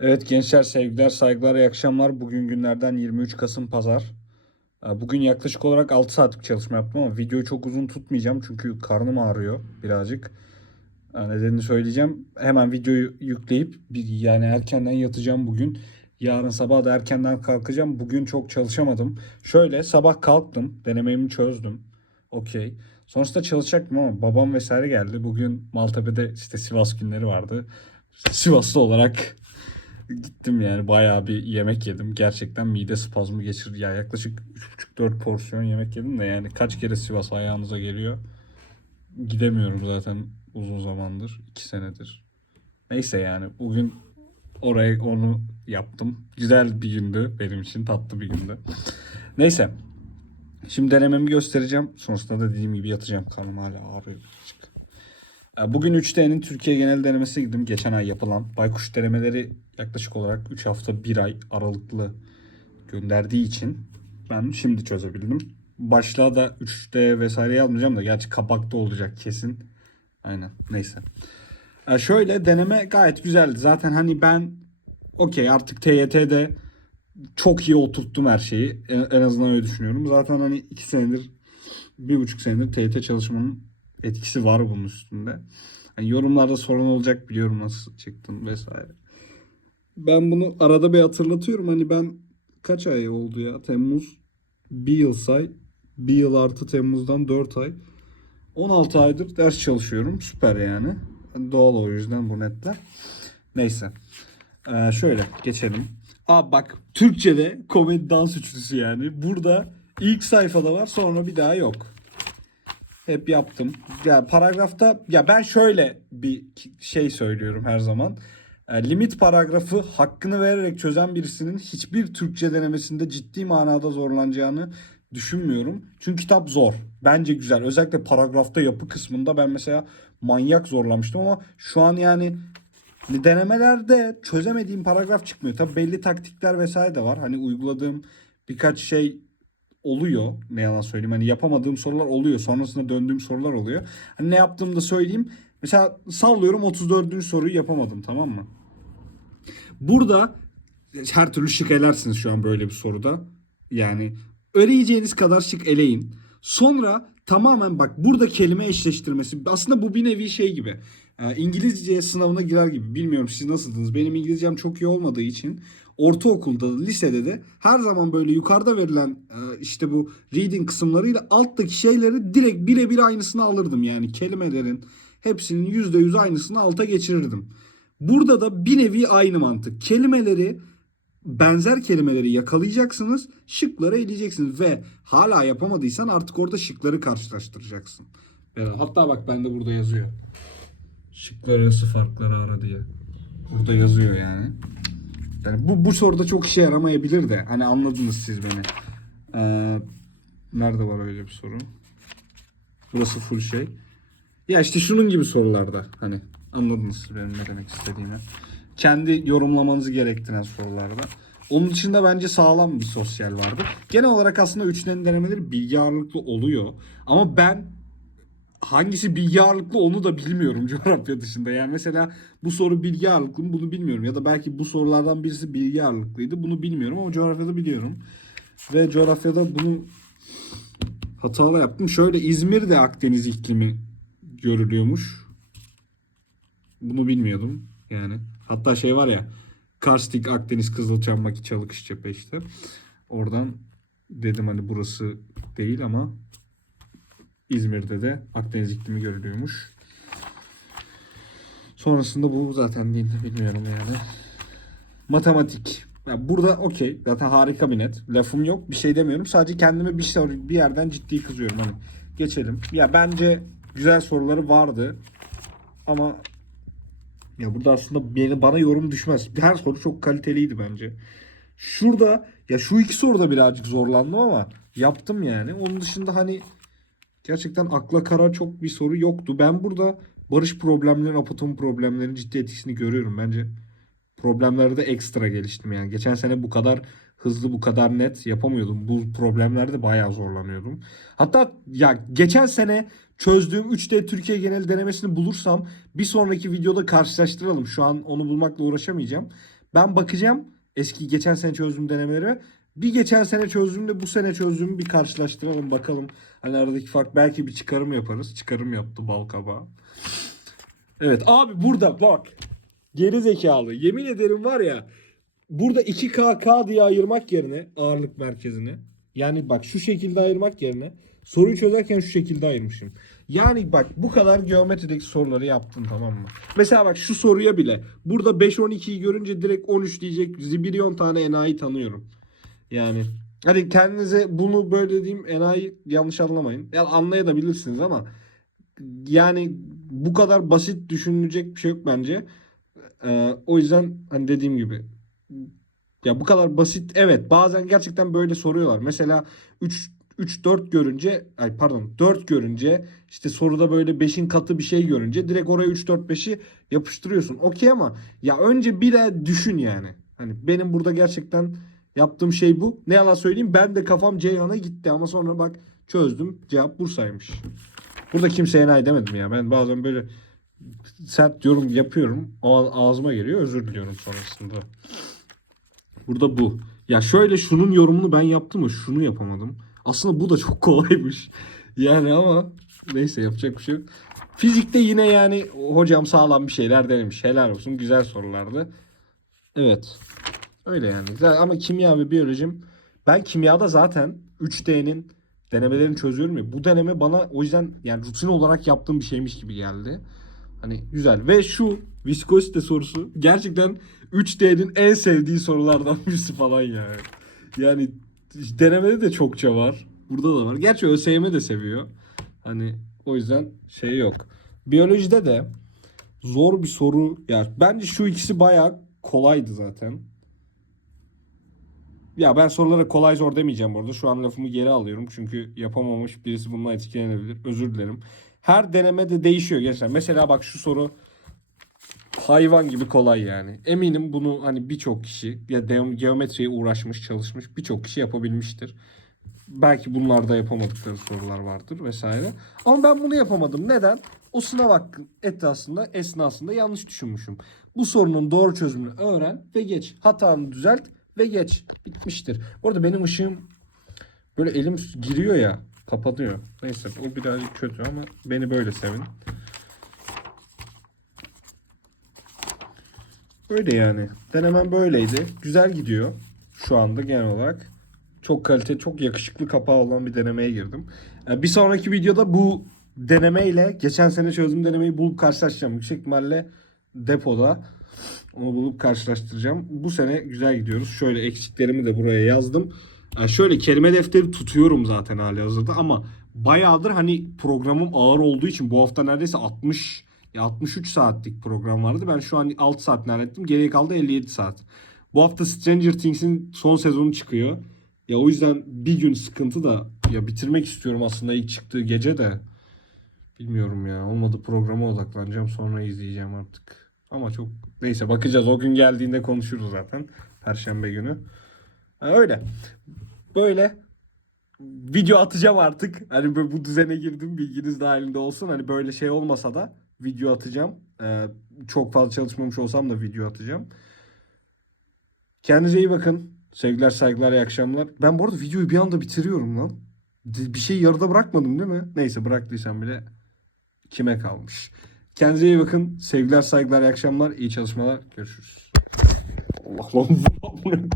Evet gençler sevgiler saygılar iyi akşamlar. Bugün günlerden 23 Kasım Pazar. Ee, Bugün yaklaşık olarak 6 saatlik çalışma yaptım ama videoyu çok uzun tutmayacağım çünkü karnım ağrıyor birazcık. Ee, Nedenini söyleyeceğim. Hemen videoyu yükleyip yani erkenden yatacağım bugün. Yarın sabah da erkenden kalkacağım. Bugün çok çalışamadım. Şöyle sabah kalktım. Denememi çözdüm. Okey. Sonrasında çalışacaktım ama babam vesaire geldi. Bugün Maltepe'de işte Sivas günleri vardı. Sivaslı olarak Gittim yani bayağı bir yemek yedim. Gerçekten mide spazmı geçirdi. Ya yaklaşık 3,5-4 porsiyon yemek yedim de yani kaç kere Sivas ayağınıza geliyor. Gidemiyorum zaten uzun zamandır. 2 senedir. Neyse yani bugün oraya onu yaptım. Güzel bir gündü benim için. Tatlı bir gündü. Neyse. Şimdi denememi göstereceğim. Sonrasında da dediğim gibi yatacağım. Karnım hala ağrıyor Bugün 3D'nin Türkiye genel denemesine gittim. Geçen ay yapılan. Baykuş denemeleri yaklaşık olarak 3 hafta 1 ay aralıklı gönderdiği için ben şimdi çözebildim. Başlığa da 3D vesaire yazmayacağım da gerçi kapakta olacak kesin. Aynen neyse. E, Şöyle deneme gayet güzeldi. Zaten hani ben okey artık TYT'de çok iyi oturttum her şeyi. En, en azından öyle düşünüyorum. Zaten hani 2 senedir, bir buçuk senedir TYT çalışmanın etkisi var bunun üstünde. Hani yorumlarda sorun olacak biliyorum nasıl çıktın vesaire. Ben bunu arada bir hatırlatıyorum. Hani ben kaç ay oldu ya? Temmuz bir yıl say. Bir yıl artı Temmuz'dan 4 ay. 16 aydır ders çalışıyorum. Süper yani. Doğal o yüzden bu netler. Neyse. Ee, şöyle geçelim. Aa bak Türkçe'de komedi dans üçlüsü yani. Burada ilk sayfada var sonra bir daha yok. Hep yaptım. Ya paragrafta ya ben şöyle bir şey söylüyorum her zaman. E, Limit paragrafı hakkını vererek çözen birisinin hiçbir Türkçe denemesinde ciddi manada zorlanacağını düşünmüyorum. Çünkü kitap zor. Bence güzel. Özellikle paragrafta yapı kısmında ben mesela manyak zorlamıştım ama şu an yani denemelerde çözemediğim paragraf çıkmıyor. Tabii belli taktikler vesaire de var. Hani uyguladığım birkaç şey oluyor. Ne yalan söyleyeyim. Hani yapamadığım sorular oluyor. Sonrasında döndüğüm sorular oluyor. Hani ne yaptığımı da söyleyeyim. Mesela sallıyorum 34. soruyu yapamadım tamam mı? Burada her türlü şık elersiniz şu an böyle bir soruda. Yani eleyeceğiniz kadar şık eleyin. Sonra tamamen bak burada kelime eşleştirmesi. Aslında bu bir nevi şey gibi. Ee, İngilizce sınavına girer gibi. Bilmiyorum siz nasıldınız. Benim İngilizcem çok iyi olmadığı için ortaokulda da lisede de her zaman böyle yukarıda verilen e, işte bu reading kısımlarıyla alttaki şeyleri direkt birebir aynısını alırdım. Yani kelimelerin hepsinin %100 aynısını alta geçirirdim. Burada da bir nevi aynı mantık. Kelimeleri benzer kelimeleri yakalayacaksınız, şıkları eleyeceksiniz ve hala yapamadıysan artık orada şıkları karşılaştıracaksın. Hatta bak bende burada yazıyor. Şıklar arası farkları ara diye. Burada yazıyor yani. Yani bu, bu soruda çok işe yaramayabilir de. Hani anladınız siz beni. Ee, nerede var öyle bir soru? Burası full şey. Ya işte şunun gibi sorularda hani anladınız benim ne demek istediğimi. Kendi yorumlamanızı gerektiren sorularda. Onun dışında bence sağlam bir sosyal vardı. Genel olarak aslında üçlerin denemeleri bilgi ağırlıklı oluyor. Ama ben hangisi bilgi ağırlıklı onu da bilmiyorum coğrafya dışında. Yani mesela bu soru bilgi ağırlıklı mı bunu bilmiyorum. Ya da belki bu sorulardan birisi bilgi ağırlıklıydı. Bunu bilmiyorum ama coğrafyada biliyorum. Ve coğrafyada bunu hatalı yaptım. Şöyle İzmir'de Akdeniz iklimi görülüyormuş. Bunu bilmiyordum yani. Hatta şey var ya Karstik, Akdeniz, Kızılçam, Çalıkıştepe işte. Oradan dedim hani burası değil ama İzmir'de de Akdeniz iklimi görülüyormuş. Sonrasında bu zaten değil bilmiyorum yani. Matematik. Ya burada okey. Zaten harika bir net. Lafım yok. Bir şey demiyorum. Sadece kendime bir soru bir yerden ciddi kızıyorum. Hani geçelim. Ya bence güzel soruları vardı. Ama ya burada aslında beni, bana yorum düşmez. Her soru çok kaliteliydi bence. Şurada ya şu iki soruda birazcık zorlandım ama yaptım yani. Onun dışında hani gerçekten akla kara çok bir soru yoktu. Ben burada barış problemlerinin, apotom problemlerinin ciddi etkisini görüyorum. Bence problemlerde ekstra geliştim yani. Geçen sene bu kadar hızlı, bu kadar net yapamıyordum. Bu problemlerde bayağı zorlanıyordum. Hatta ya geçen sene çözdüğüm 3D Türkiye genel denemesini bulursam bir sonraki videoda karşılaştıralım. Şu an onu bulmakla uğraşamayacağım. Ben bakacağım eski geçen sene çözdüğüm denemeleri. Bir geçen sene çözdüğümle bu sene çözdüğümü bir karşılaştıralım bakalım. Hani aradaki fark belki bir çıkarım yaparız. Çıkarım yaptı bal kabağı. Evet abi burada bak. Geri zekalı. Yemin ederim var ya. Burada 2K K diye ayırmak yerine ağırlık merkezini. Yani bak şu şekilde ayırmak yerine soruyu çözerken şu şekilde ayırmışım. Yani bak bu kadar geometrideki soruları yaptın tamam mı? Mesela bak şu soruya bile burada 5-12'yi görünce direkt 13 diyecek zibilyon tane enayi tanıyorum. Yani hadi kendinize bunu böyle diyeyim enayi yanlış anlamayın. Ya anlayabilirsiniz ama yani bu kadar basit düşünülecek bir şey yok bence. Ee, o yüzden hani dediğim gibi ya bu kadar basit evet bazen gerçekten böyle soruyorlar. Mesela 3 3 4 görünce ay pardon 4 görünce işte soruda böyle 5'in katı bir şey görünce direkt oraya 3 4 5'i yapıştırıyorsun. Okey ama ya önce bir de düşün yani. Hani benim burada gerçekten yaptığım şey bu. Ne yalan söyleyeyim ben de kafam Ceyhan'a gitti ama sonra bak çözdüm. Cevap Bursa'ymış. Burada kimseye enayi demedim ya. Ben bazen böyle sert yorum yapıyorum. O ağzıma geliyor. Özür diliyorum sonrasında. Burada bu. Ya şöyle şunun yorumunu ben yaptım mı şunu yapamadım. Aslında bu da çok kolaymış. Yani ama neyse yapacak bir şey yok. Fizikte yine yani hocam sağlam bir şeyler denemiş. Helal olsun. Güzel sorulardı. Evet. Öyle yani. Ama kimya ve biyolojim ben kimyada zaten 3D'nin denemelerini çözüyorum ya. Bu deneme bana o yüzden yani rutin olarak yaptığım bir şeymiş gibi geldi. Hani güzel. Ve şu viskozite sorusu gerçekten 3D'nin en sevdiği sorulardan birisi falan yani. Yani denemede de çokça var. Burada da var. Gerçi ÖSYM de seviyor. Hani o yüzden şey yok. Biyolojide de zor bir soru. Ya bence şu ikisi bayağı kolaydı zaten. Ya ben sorulara kolay zor demeyeceğim bu arada. Şu an lafımı geri alıyorum. Çünkü yapamamış birisi bununla etkilenebilir. Özür dilerim. Her denemede değişiyor gençler. Mesela bak şu soru hayvan gibi kolay yani. Eminim bunu hani birçok kişi ya de- geometriye uğraşmış, çalışmış birçok kişi yapabilmiştir. Belki bunlarda yapamadıkları sorular vardır vesaire. Ama ben bunu yapamadım. Neden? O sınav hakkı etrafında, esnasında yanlış düşünmüşüm. Bu sorunun doğru çözümünü öğren ve geç. Hatanı düzelt ve geç. Bitmiştir. Bu arada benim ışığım böyle elim giriyor ya kapatıyor. Neyse o birazcık kötü ama beni böyle sevin. Öyle yani. Denemem böyleydi. Güzel gidiyor şu anda genel olarak. Çok kalite, çok yakışıklı kapağı olan bir denemeye girdim. Ee, Bir sonraki videoda bu denemeyle geçen sene çözdüğüm denemeyi bulup karşılaşacağım. Yüksek ihtimalle depoda onu bulup karşılaştıracağım. Bu sene güzel gidiyoruz. Şöyle eksiklerimi de buraya yazdım. Ee, Şöyle kelime defteri tutuyorum zaten hali hazırda ama bayağıdır hani programım ağır olduğu için bu hafta neredeyse 60 ya 63 saatlik program vardı. Ben şu an 6 saat hallettim. Geriye kaldı 57 saat. Bu hafta Stranger Things'in son sezonu çıkıyor. Ya o yüzden bir gün sıkıntı da ya bitirmek istiyorum aslında ilk çıktığı gece de. Bilmiyorum ya. Olmadı programa odaklanacağım sonra izleyeceğim artık. Ama çok neyse bakacağız. O gün geldiğinde konuşuruz zaten. Perşembe günü. Öyle. Böyle video atacağım artık. Hani böyle bu düzene girdim bilginiz dahilinde olsun. Hani böyle şey olmasa da video atacağım. Ee, çok fazla çalışmamış olsam da video atacağım. Kendinize iyi bakın. Sevgiler, saygılar, iyi akşamlar. Ben bu arada videoyu bir anda bitiriyorum lan. Bir şey yarıda bırakmadım değil mi? Neyse bıraktıysam bile kime kalmış. Kendinize iyi bakın. Sevgiler, saygılar, iyi akşamlar, iyi çalışmalar. Görüşürüz. Allah lan.